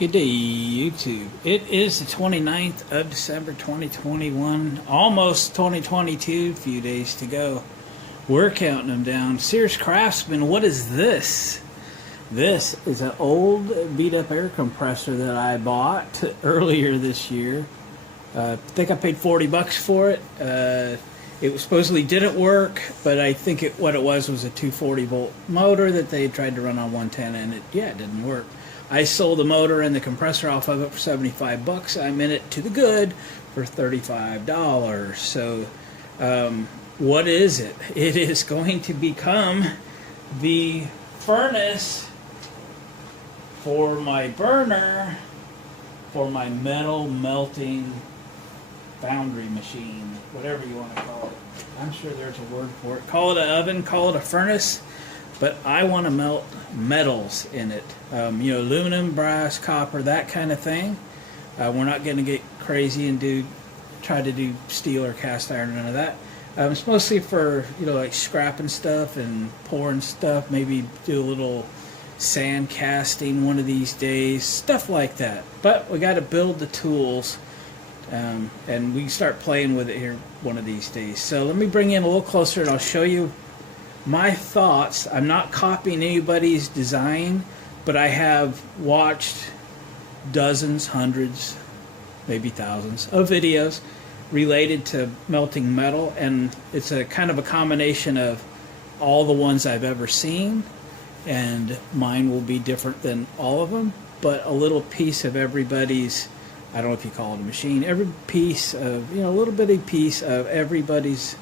Good day, YouTube. It is the 29th of December 2021, almost 2022, a few days to go. We're counting them down. Sears Craftsman, what is this? This is an old beat-up air compressor that I bought earlier this year. I think I paid 40 bucks for it. It supposedly didn't work, but I think what it was a 240 volt motor that they tried to run on 110, and it didn't work. I sold the motor and the compressor off of it for 75 bucks. I'm in it to the good for $35. So what is it? It is going to become the furnace for my burner for my metal melting foundry machine, whatever you want to call it. I'm sure there's a word for it. Call it an oven, call it a furnace, but I want to melt metals in it. Aluminum, brass, copper, that kind of thing. We're not going to get crazy and try to do steel or cast iron, none of that. It's mostly for, like scrapping stuff and pouring stuff, maybe do a little sand casting one of these days, stuff like that. But we got to build the tools, and we can start playing with it here one of these days. So let me bring you in a little closer and I'll show you my thoughts. I'm not copying anybody's design, but I have watched dozens, hundreds, maybe thousands of videos related to melting metal, and it's a kind of a combination of all the ones I've ever seen, and mine will be different than all of them, but a little piece of everybody's, I don't know if you call it a machine, every piece of, a little bitty piece of everybody's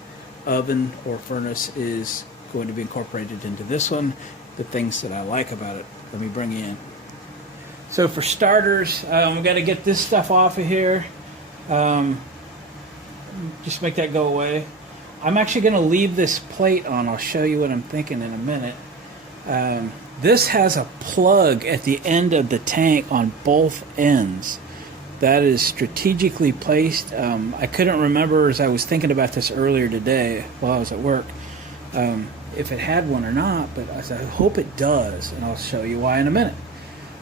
oven or furnace is going to be incorporated into this one, the things that I like about it. Let me bring you in. So for starters, we've got to get this stuff off of here. Just make that go away. I'm actually going to leave this plate on. I'll show you what I'm thinking in a minute. This has a plug at the end of the tank on both ends. That is strategically placed. I couldn't remember as I was thinking about this earlier today while I was at work, if it had one or not, but I said, I hope it does, and I'll show you why in a minute.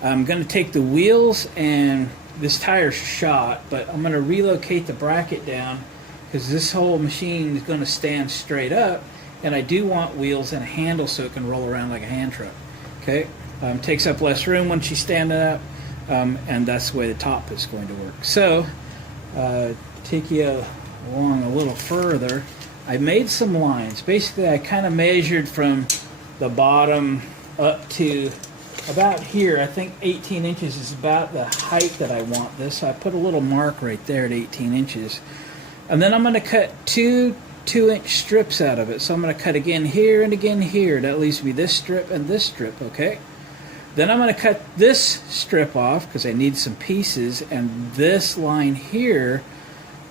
I'm going to take the wheels, and this tire's shot, but I'm going to relocate the bracket down because this whole machine is going to stand straight up, and I do want wheels and a handle so it can roll around like a hand truck. Okay, takes up less room when she's standing up, and that's the way the top is going to work. So, take you along a little further. I made some lines. Basically, I kind of measured from the bottom up to about here. I think 18 inches is about the height that I want this. So I put a little mark right there at 18 inches. And then I'm going to cut two 2-inch strips out of it. So I'm going to cut again here and again here. That leaves me this strip and this strip, okay? Then I'm going to cut this strip off because I need some pieces. And this line here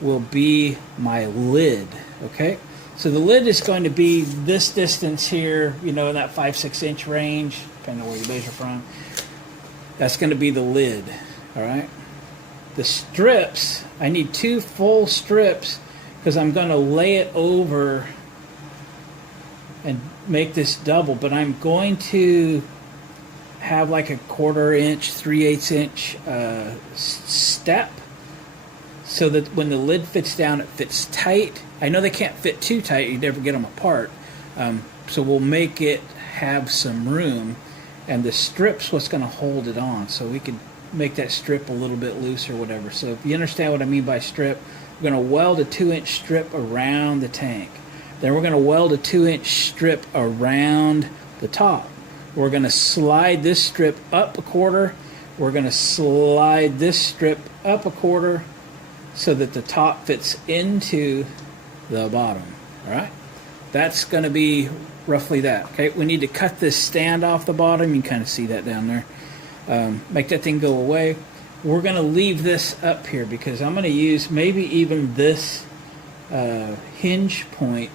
will be my lid, okay? So the lid is going to be this distance here, in that 5-6 inch range, depending on where you measure from. That's going to be the lid, all right? The strips, I need 2 full strips because I'm going to lay it over and make this double, but I'm going to have like a 1/4 inch, 3/8 inch step, so that when the lid fits down, it fits tight. I know they can't fit too tight, you never get them apart. So we'll make it have some room, and the strip's what's going to hold it on. So we can make that strip a little bit loose or whatever. So if you understand what I mean by strip, we're going to weld a 2-inch strip around the tank. Then we're going to weld a 2-inch strip around the top. We're going to slide this strip up a 1/4. We're going to slide this strip up a 1/4. So that the top fits into the bottom, all right? That's going to be roughly that, okay? We need to cut this stand off the bottom. You can kind of see that down there. Make that thing go away. We're going to leave this up here because I'm going to use maybe even this hinge point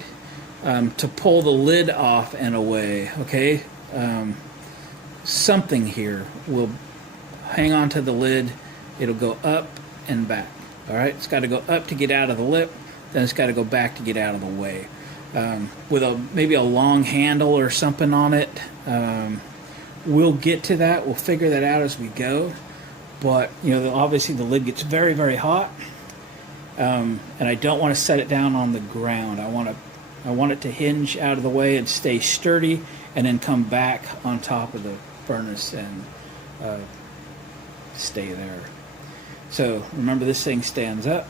to pull the lid off in a way, okay? Something here will hang on to the lid. It'll go up and back. All right, it's got to go up to get out of the lip, then it's got to go back to get out of the way. With maybe a long handle or something on it. We'll get to that. We'll figure that out as we go. but you know, obviously the lid gets very, very hot, and I don't want to set it down on the ground. I want it to hinge out of the way and stay sturdy, and then come back on top of the furnace and stay there. So remember, this thing stands up.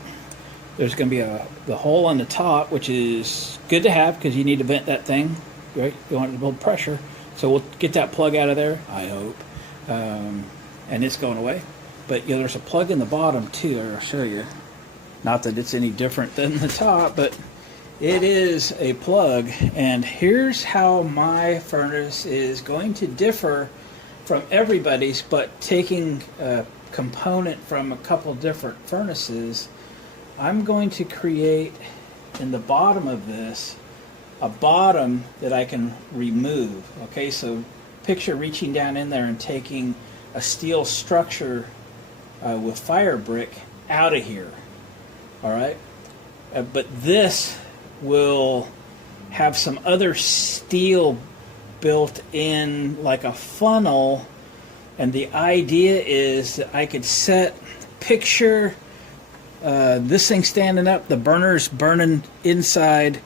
There's going to be the hole on the top, which is good to have because you need to vent that thing, right? You want it to build pressure. So we'll get that plug out of there, I hope, and it's going away. But you know, there's a plug in the bottom too. I'll show you. Not that it's any different than the top, but it is a plug. And here's how my furnace is going to differ from everybody's, but taking a component from a couple different furnaces. I'm going to create in the bottom of this a bottom that I can remove. Okay, so picture reaching down in there and taking a steel structure with fire brick out of here. All right, but this will have some other steel built in, like a funnel, and the idea is that I could picture this thing standing up, the burners burning inside,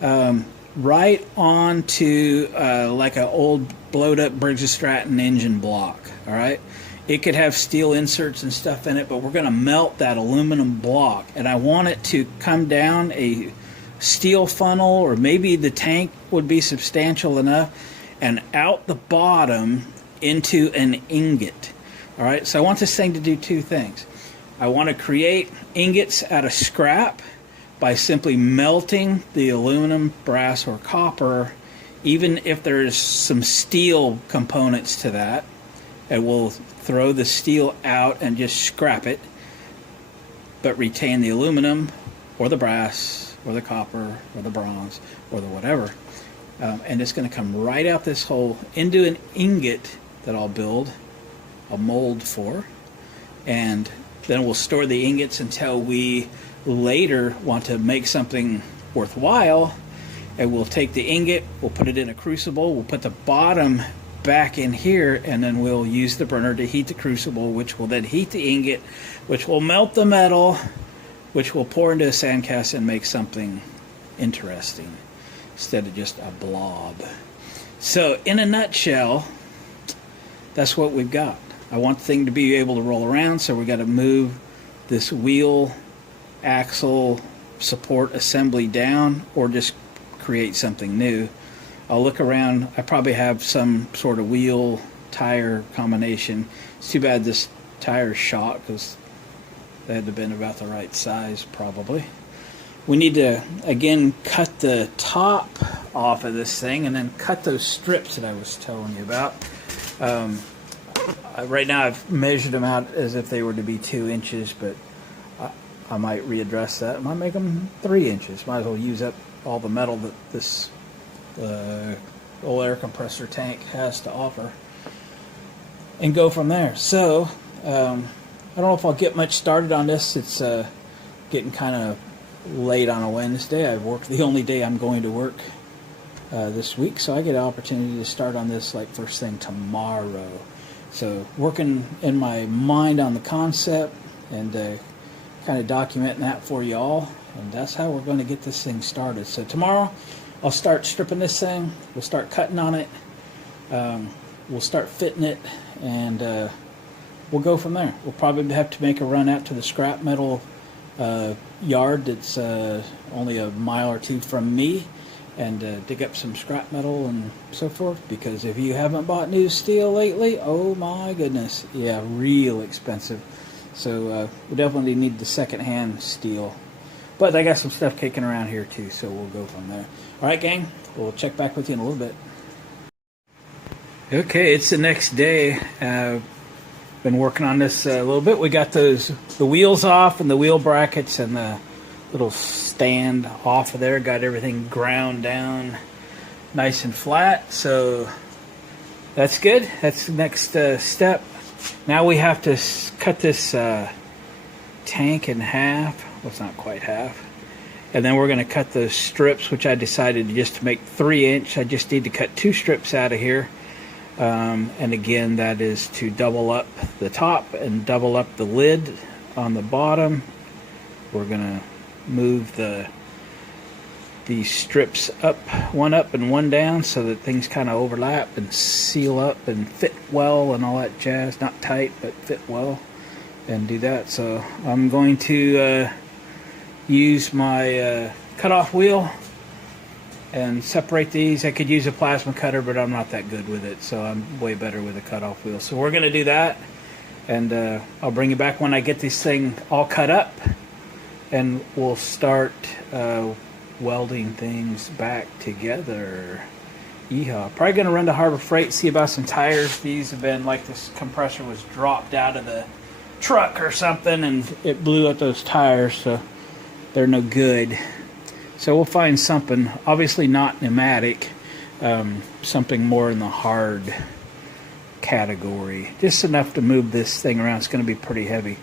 right onto like an old blowed up Briggs & Stratton engine block. All right, it could have steel inserts and stuff in it, but we're going to melt that aluminum block, and I want it to come down a steel funnel, or maybe the tank would be substantial enough, and out the bottom into an ingot. All right, so I want this thing to do two things. I want to create ingots out of scrap by simply melting the aluminum, brass, or copper, even if there's some steel components to that, and we'll throw the steel out and just scrap it, but retain the aluminum or the brass or the copper or the bronze or the whatever. And it's going to come right out this hole into an ingot that I'll build a mold for, and then we'll store the ingots until we later want to make something worthwhile, and we'll take the ingot, we'll put it in a crucible, we'll put the bottom back in here, and then we'll use the burner to heat the crucible, which will then heat the ingot, which will melt the metal, which will pour into a sandcastle and make something interesting instead of just a blob. So in a nutshell, that's what we've got. I want the thing to be able to roll around, so we got to move this wheel axle support assembly down, or just create something new. I'll look around. I probably have some sort of wheel tire combination. It's too bad this tire's shot, because they had to have been about the right size probably. We need to again cut the top off of this thing, and then cut those strips that I was telling you about. Right now I've measured them out as if they were to be 2 inches, but I might readdress that. I might make them 3 inches. Might as well use up all the metal that this old air compressor tank has to offer, and go from there. So I don't know if I'll get much started on this. It's getting kind of late on a Wednesday. I've worked the only day I'm going to work this week, so I get an opportunity to start on this like first thing tomorrow. So working in my mind on the concept and kind of documenting that for you all, and that's how we're going to get this thing started. So tomorrow I'll start stripping this thing, we'll start cutting on it, we'll start fitting it, and we'll go from there. We'll probably have to make a run out to the scrap metal yard that's only a mile or two from me, and dig up some scrap metal and so forth, because if you haven't bought new steel lately, oh my goodness, yeah, real expensive. So we definitely need the second-hand steel, but I got some stuff kicking around here too, so we'll go from there. All right, gang, we'll check back with you in a little bit. Okay, it's the next day. Been working on this a little bit. We got the wheels off and the wheel brackets and the little stand off of there. Got everything ground down nice and flat, so that's good. That's the next step. Now we have to cut this tank in half. Well, it's not quite half. And then we're going to cut those strips, which I decided just to make 3 inch. I just need to cut 2 strips out of here. And again, that is to double up the top and double up the lid on the bottom. We're gonna move these strips up and one down so that things kind of overlap and seal up and fit well and all that jazz. Not tight, but fit well, and do that. So I'm going to use my cutoff wheel and separate these. I could use a plasma cutter, but I'm not that good with it, so I'm way better with a cutoff wheel. So we're going to do that, and I'll bring you back when I get this thing all cut up, and we'll start welding things back together. Yeehaw. Probably going to run to Harbor Freight, see about some tires. These have been like this compressor was dropped out of the truck or something, and it blew up those tires, so they're no good. So we'll find something, obviously not pneumatic, something more in the hard category. Just enough to move this thing around. It's going to be pretty heavy.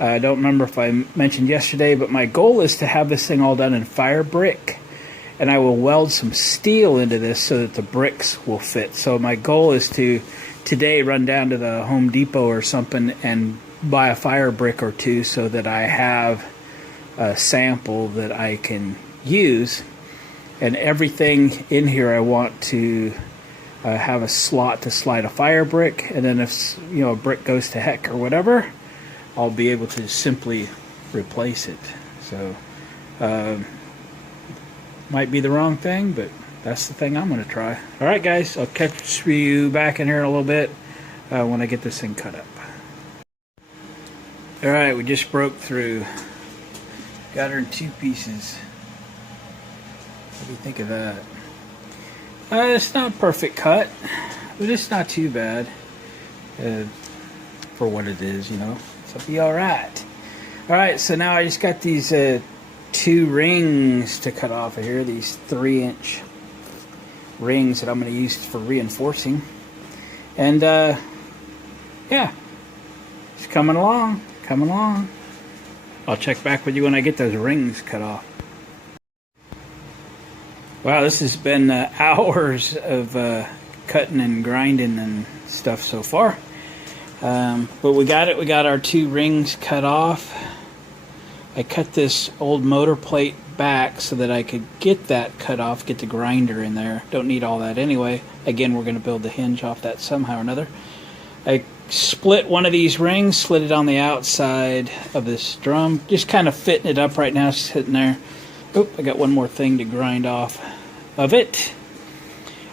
I don't remember if I mentioned yesterday, but my goal is to have this thing all done in fire brick. And I will weld some steel into this so that the bricks will fit. So my goal is to today run down to the Home Depot or something and buy a fire brick or two so that I have a sample that I can use. And everything in here I want to have a slot to slide a fire brick, and then if a brick goes to heck or whatever, I'll be able to simply replace it. So might be the wrong thing, but that's the thing I'm going to try. Alright guys, I'll catch you back in here in a little bit when I get this thing cut up. Alright, we just broke through. Got her in two pieces. What do you think of that? It's not a perfect cut, but it's not too bad for what it is, So it'll be alright. Alright, so now I just got these two rings to cut off of here. These 3-inch rings that I'm going to use for reinforcing. And yeah, it's coming along. I'll check back with you when I get those rings cut off. Wow, this has been hours of cutting and grinding and stuff so far. But we got it. We got our two rings cut off. I cut this old motor plate back so that I could get that cut off, get the grinder in there. Don't need all that anyway. Again, we're going to build the hinge off that somehow or another. I split one of these rings, slid it on the outside of this drum. Just kind of fitting it up right now, sitting there. Oh, I got one more thing to grind off of it.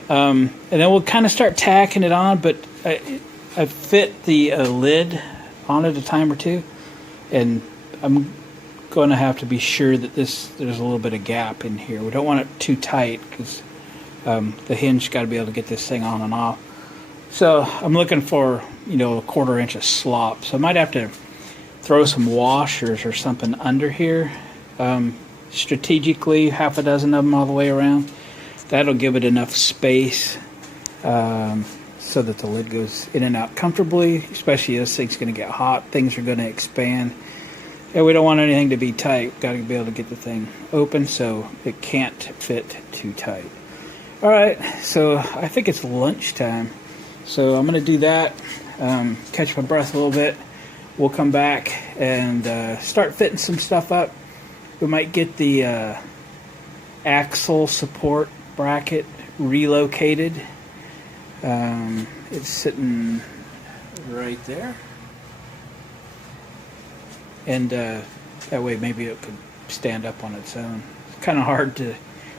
And then we'll kind of start tacking it on, but I fit the lid on it a time or two, and I'm going to have to be sure that there's a little bit of gap in here. We don't want it too tight because the hinge got to be able to get this thing on and off. So I'm looking for a 1/4 inch of slop. So I might have to throw some washers or something under here. Strategically, half a dozen of them all the way around. That'll give it enough space so that the lid goes in and out comfortably, especially as this thing's going to get hot. Things are going to expand. And we don't want anything to be tight. Got to be able to get the thing open so it can't fit too tight. Alright, so I think it's lunchtime. So I'm going to do that, catch my breath a little bit. We'll come back and start fitting some stuff up. We might get the axle support bracket relocated. It's sitting right there. And that way maybe it could stand up on its own. It's kind of hard to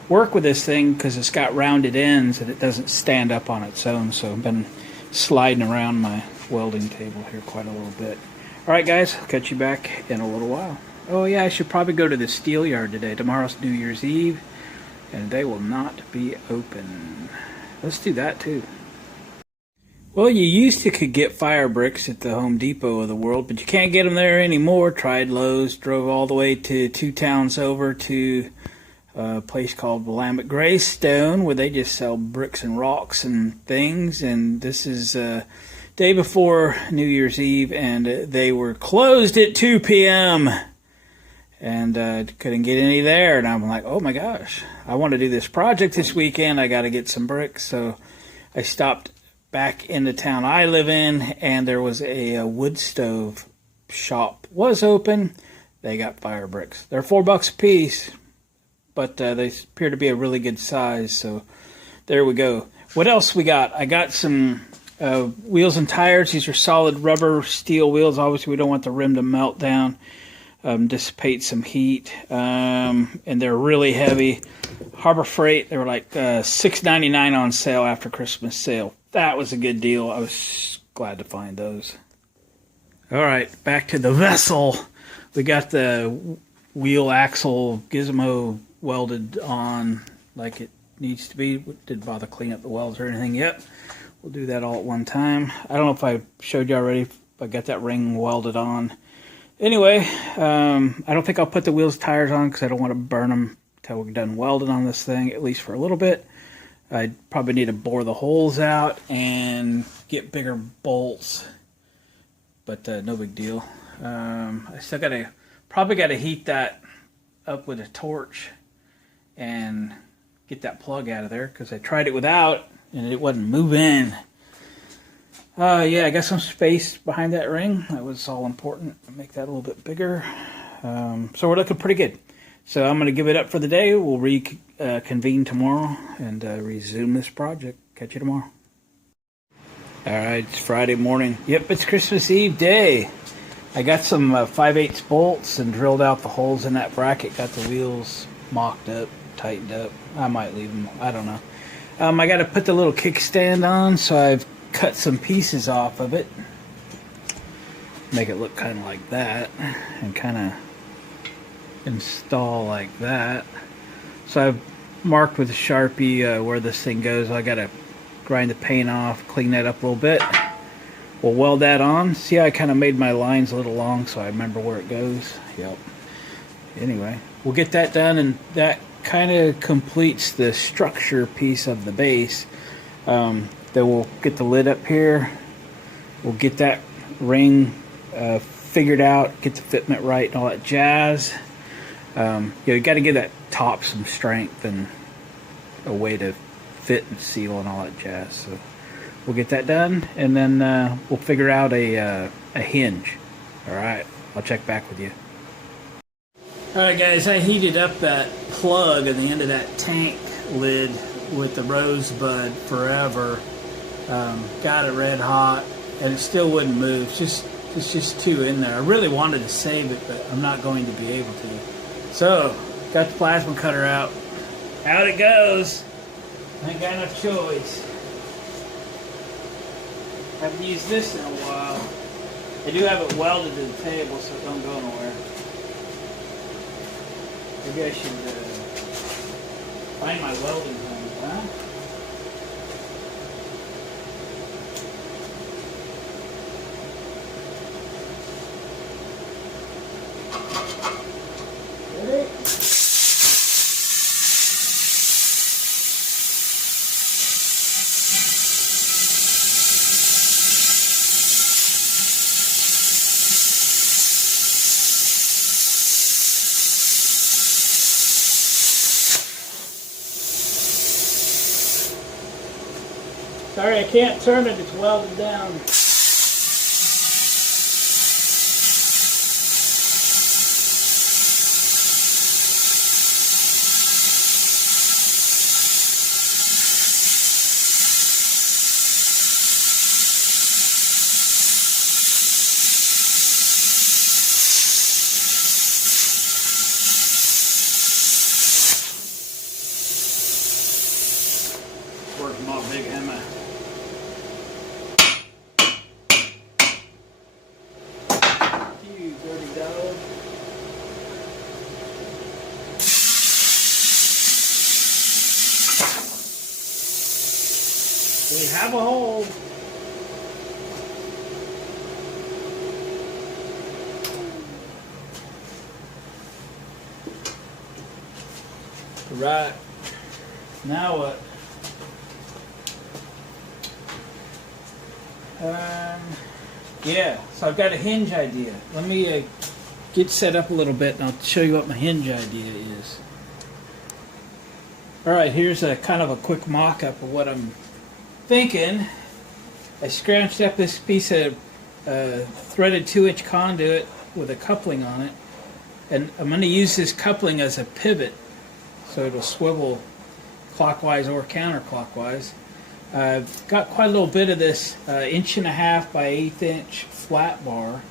work with this thing because it's got rounded ends and it doesn't stand up on its own. So I've been sliding around my welding table here quite a little bit. Alright guys, I'll catch you back in a little while. Oh yeah, I should probably go to the steel yard today. Tomorrow's New Year's Eve and they will not be open. Let's do that too. Well, you used to could get fire bricks at the Home Depot of the world, but you can't get them there anymore. Tried Lowe's, drove all the way to 2 towns over to a place called Willamette Greystone, where they just sell bricks and rocks and things. And this is day before New Year's Eve, and they were closed at 2 p.m. and couldn't get any there. And I'm like, oh my gosh, I want to do this project this weekend. I got to get some bricks. So I stopped back in the town I live in, and there was a wood stove shop was open. They got fire bricks. They're $4 a piece, but they appear to be a really good size. So there we go. What else we got? I got some wheels and tires. These are solid rubber steel wheels. Obviously, we don't want the rim to melt down, dissipate some heat, and they're really heavy. Harbor Freight, they were like $6.99 on sale after Christmas sale. That was a good deal. I was glad to find those. All right, back to the vessel. We got the wheel axle gizmo welded on like it needs to be. Didn't bother clean up the welds or anything yet. We'll do that all at one time. I don't know if I showed you already, if I got that ring welded on. Anyway, I don't think I'll put the wheels tires on because I don't want to burn them until we're done welding on this thing, at least for a little bit. I probably need to bore the holes out and get bigger bolts, but no big deal. I still probably gotta heat that up with a torch and get that plug out of there because I tried it without and it wasn't moving. Yeah, I got some space behind that ring. That was all important. Make that a little bit bigger. So we're looking pretty good. So I'm going to give it up for the day. We'll reconvene tomorrow and resume this project. Catch you tomorrow. All right, it's Friday morning. Yep, it's Christmas Eve day. I got some 5/8 bolts and drilled out the holes in that bracket. Got the wheels mocked up, tightened up. I might leave them. I don't know. I got to put the little kickstand on, so I've cut some pieces off of it. Make it look kind of like that and kind of install like that. So I've marked with a Sharpie where this thing goes. I got to grind the paint off, clean that up a little bit. We'll weld that on. See how I kind of made my lines a little long so I remember where it goes? Yep. Anyway, we'll get that done, and that kind of completes the structure piece of the base. Then we'll get the lid up here. We'll get that ring figured out, get the fitment right and all that jazz. You got to give that top some strength and a way to fit and seal and all that jazz. So we'll get that done, and then we'll figure out a hinge. All right, I'll check back with you. All right, guys, I heated up that plug at the end of that tank lid with the rosebud forever. Got it red hot, and it still wouldn't move. It's just too in there. I really wanted to save it, but I'm not going to be able to. So, got the plasma cutter out. Out it goes. I ain't got enough choice. Haven't used this in a while. I do have it welded to the table, so it don't go nowhere. Maybe I should find my welding thing, huh? Ready? Sorry, I can't turn it. It's welded down. Working my big hammer. You dirty dog. We have a hole. Right. Now what? Yeah, so I've got a hinge idea. Let me get set up a little bit and I'll show you what my hinge idea is. Alright, here's a kind of a quick mock-up of what I'm thinking. I scrounged up this piece of threaded 2-inch conduit with a coupling on it, and I'm going to use this coupling as a pivot so it'll swivel clockwise or counterclockwise. I've got quite a little bit of this 1.5" by 1/8" flat bar,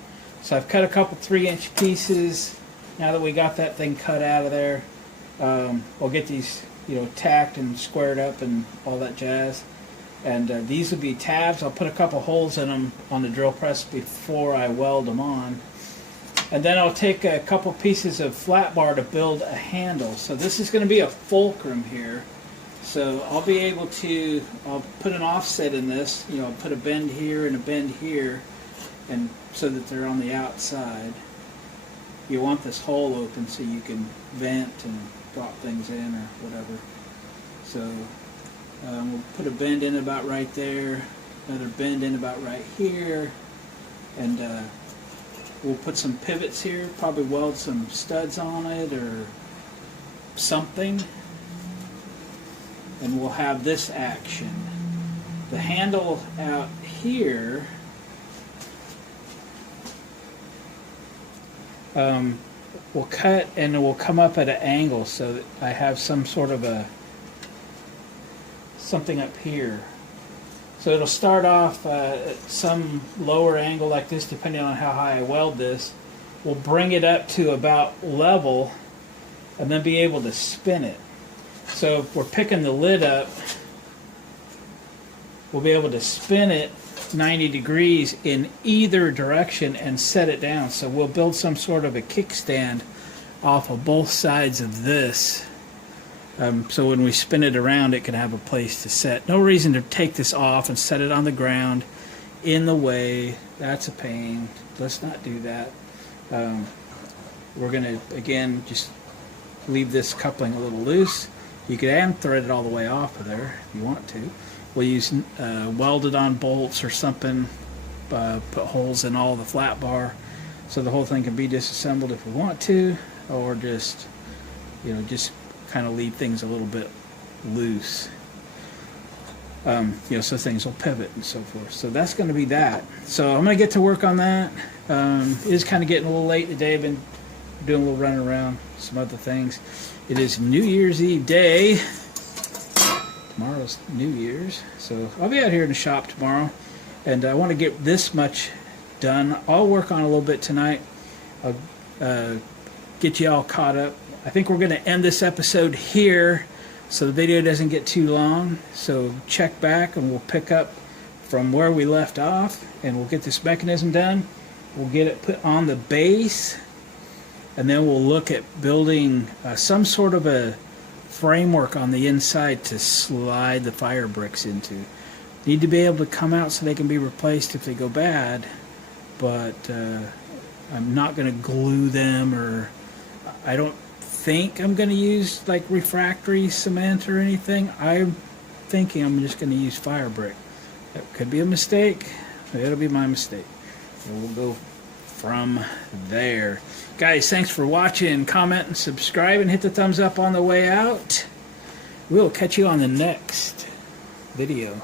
so I've cut a couple 3-inch pieces. Now that we got that thing cut out of there, we'll get these, you know, tacked and squared up and all that jazz. And these will be tabs. I'll put a couple holes in them on the drill press before I weld them on. And then I'll take a couple pieces of flat bar to build a handle. So this is going to be a fulcrum here. So I'll be able to, I'll put an offset in this, you know, I'll put a bend here and a bend here, and so that they're on the outside. You want this hole open so you can vent and drop things in or whatever. So we'll put a bend in about right there, another bend in about right here, and we'll put some pivots here, probably weld some studs on it or something, and we'll have this action. The handle out here will cut and it will come up at an angle so that I have some sort of a something up here. So it'll start off at some lower angle like this, depending on how high I weld this. We'll bring it up to about level and then be able to spin it. So if we're picking the lid up, we'll be able to spin it 90 degrees in either direction and set it down. So we'll build some sort of a kickstand off of both sides of this. So when we spin it around, it can have a place to set. No reason to take this off and set it on the ground in the way. That's a pain. Let's not do that. We're going to, again, just leave this coupling a little loose. You could hand thread it all the way off of there if you want to. We'll use welded on bolts or something, put holes in all the flat bar so the whole thing can be disassembled if we want to, or just, you know, just kind of leave things a little bit loose, you know, so things will pivot and so forth. So that's going to be that. So I'm going to get to work on that. It is kind of getting a little late today. I've been doing a little running around, some other things. It is New Year's Eve day. Tomorrow's New Year's, so I'll be out here in the shop tomorrow, and I want to get this much done. I'll work on a little bit tonight. I'll get you all caught up. I think we're going to end this episode here so the video doesn't get too long. So check back and we'll pick up from where we left off, and we'll get this mechanism done. We'll get it put on the base, and then we'll look at building some sort of a framework on the inside to slide the fire bricks into. Need to be able to come out so they can be replaced if they go bad, but I'm not going to glue them, or I don't think I'm going to use like refractory cement or anything. I'm thinking I'm just going to use fire brick. That could be a mistake. It'll be my mistake. And we'll go from there. Guys, thanks for watching. Comment and subscribe and hit the thumbs up on the way out. We'll catch you on the next video.